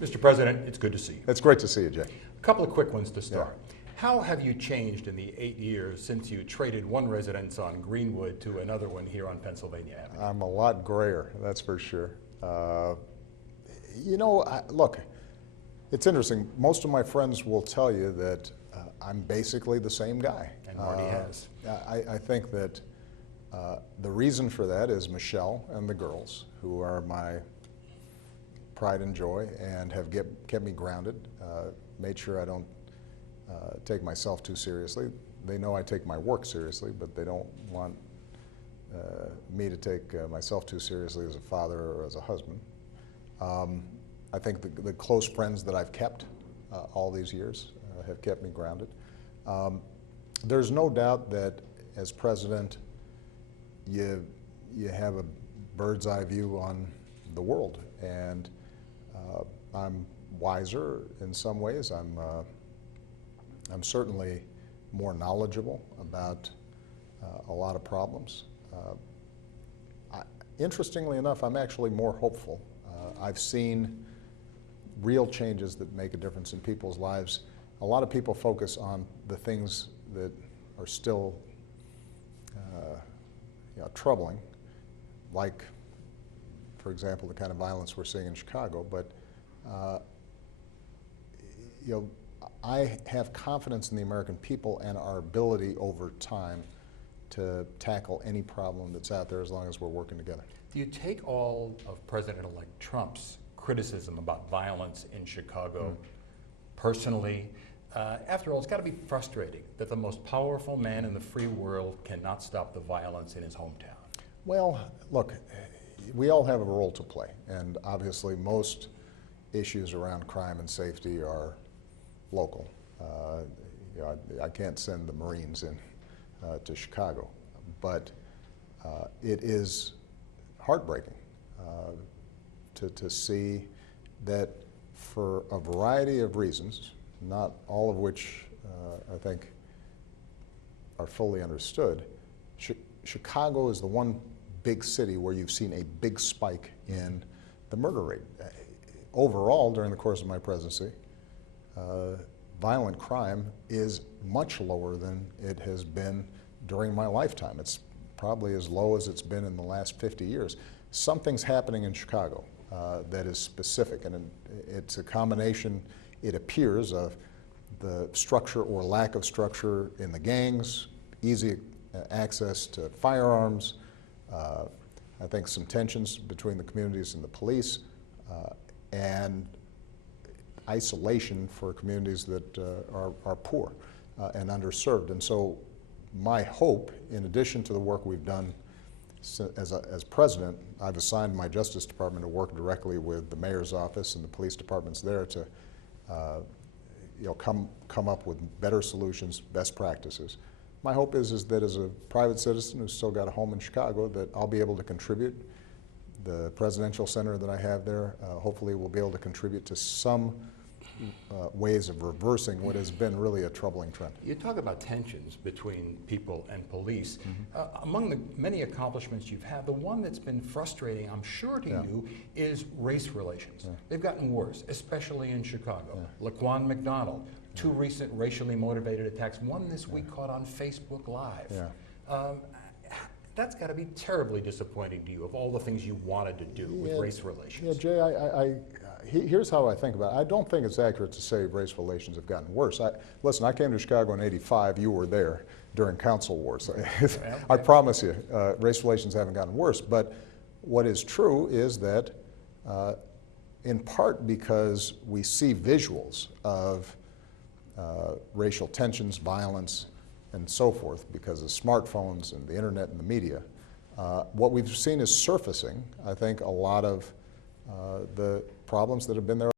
Mr. President, it's good to see you. It's great to see you, Jay. A couple of quick ones to start. Yeah. How have you changed in the 8 years since you traded one residence on Greenwood to another one here on Pennsylvania Avenue? I'm a lot grayer, that's for sure. You know, look, it's interesting. Most of my friends will tell you that I'm basically the same guy. And Marty has. I think that the reason for that is Michelle and the girls, who are my pride and joy and have kept me grounded, made sure I don't take myself too seriously. They know I take my work seriously, but they don't want me to take myself too seriously as a father or as a husband. I think the close friends that I've kept all these years have kept me grounded. There's no doubt that as president, you have a bird's eye view on the world, and I'm wiser in some ways. I'm certainly more knowledgeable about a lot of problems. Interestingly enough, I'm actually more hopeful. I've seen real changes that make a difference in people's lives. A lot of people focus on the things that are still troubling, like, for example, the kind of violence we're seeing in Chicago. But I have confidence in the American people and our ability over time to tackle any problem that's out there as long as we're working together. Do you take all of President-elect Trump's criticism about violence in Chicago personally? After all, it's got to be frustrating that the most powerful man in the free world cannot stop the violence in his hometown. Well, look, we all have a role to play, and obviously most issues around crime and safety are local. I can't send the Marines in to Chicago, but it is heartbreaking to see that for a variety of reasons, not all of which I think are fully understood, Chicago is the one big city where you've seen a big spike in the murder rate. Overall, during the course of my presidency, violent crime is much lower than it has been during my lifetime. It's probably as low as it's been in the last 50 years. Something's happening in Chicago that is specific, and it's a combination, it appears, of the structure or lack of structure in the gangs, easy access to firearms, I think some tensions between the communities and the police, and isolation for communities that are poor and underserved. And so my hope, in addition to the work we've done as president, I've assigned my Justice Department to work directly with the mayor's office and the police departments there to come up with better solutions, best practices. My hope is that as a private citizen who's still got a home in Chicago, that I'll be able to contribute. The presidential center that I have there, hopefully will be able to contribute to some ways of reversing what has been really a troubling trend. You talk about tensions between people and police. Among the many accomplishments you've had, the one that's been frustrating, I'm sure to you, is race relations. They've gotten worse, especially in Chicago. Laquan McDonald, 2 recent racially motivated attacks, one this week caught on Facebook Live. That's got to be terribly disappointing to you, of all the things you wanted to do with race relations. Yeah, Jay, here's how I think about it. I don't think it's accurate to say race relations have gotten worse. Listen, I came to Chicago in '85. You were there during council wars. I promise you, race relations haven't gotten worse. But what is true is that, in part because we see visuals of racial tensions, violence, and so forth, because of smartphones and the internet and the media, what we've seen is surfacing, I think, a lot of the problems that have been there